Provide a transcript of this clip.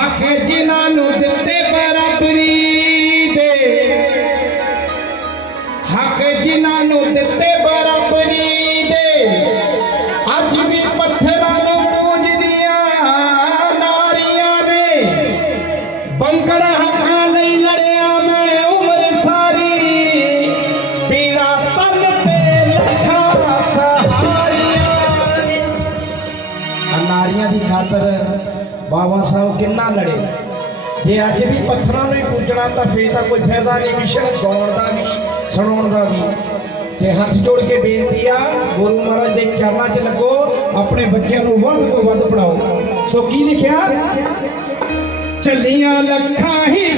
ਹੱਕ ਜਿਨ੍ਹਾਂ ਨੂੰ ਦਿੱਤੇ ਬਰਾਬਰੀ ਦੇ। ਹੱਕ ਜਿਨ੍ਹਾਂ ਨੂੰ ਦਿੱਤੇ ਬਰਾਬਰੀ ਦੇ। ਅੱਜ ਵੀ ਪੱਥਰਾਂ ਨੂੰ ਪੂਜਦੀਆਂ ਨਾਰੀਆਂ ਨੇ। ਬੰਕੜਾ ਹੱਕਾਂ ਲਈ ਲੜਿਆ ਮੈਂ ਉਮਰ ਸਾਰੀ। ਪੀੜਾ ਤਨ ਦੀ ਖਾਤਰ ਬਾਬਾ ਸਾਹਿਬ ਕਿੰਨਾ ਲੜੇ? ਜੇ ਅੱਜ ਵੀ ਪੱਥਰਾਂ ਨੂੰ ਹੀ ਪੂਜਣਾ ਤਾਂ ਫੇਰ ਤਾਂ ਕੋਈ ਫਾਇਦਾ ਨਹੀਂ, ਮਿਸ਼ਨ ਗਾਉਣ ਦਾ ਵੀ, ਸੁਣਾਉਣ ਦਾ ਵੀ। ਤੇ ਹੱਥ ਜੋੜ ਕੇ ਬੇਨਤੀ ਆ, ਗੁਰੂ ਮਹਾਰਾਜ ਦੇ ਚਰਨਾਂ 'ਚ ਲੱਗੋ, ਆਪਣੇ ਬੱਚਿਆਂ ਨੂੰ ਵੱਧ ਤੋਂ ਵੱਧ ਪੜਾਓ ਸੋ ਕੀ ਲਿਖਿਆ? ਚੱਲੀਆਂ ਲੱਖਾਂ ਹੀ